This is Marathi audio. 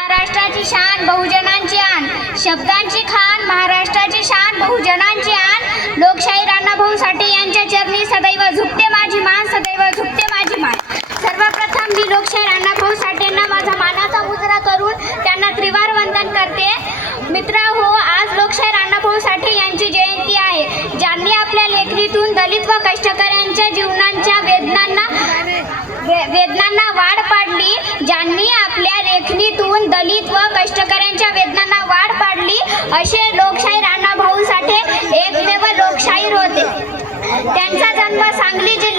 महाराष्ट्राची शान बहुजनांची आन, शब्दांची खान महाराष्ट्राची शान बहुजनांची आन। लोकशाही अण्णाभाऊ साठे यांच्या चरणी सदैव झुकते माझी मान, सदैव झुकते माझी मान। सर्वप्रथम मी लोकशाही अण्णाभाऊ साठेंना माझा मानाचा मुजरा करून त्यांना त्रिवार वंदन करते। मित्रहो, आज लोकशाही अण्णाभाऊ साठे यांची जयंती आहे, ज्यांनी आपल्या लेखणीतून दलित व कष्टकऱ्यांच्या जीवनाच्या वेदनांना वाढ पाडली, ज्यांनी आपल्या लेखणीतून दलित व कष्टकऱ्यांच्या वेदनांना वाढ पाडली, असे लोकशाहीर अण्णाभाऊ साठे एकमेव लोकशाहीर होते। त्यांचा जन्म सांगली जिल्ह्यात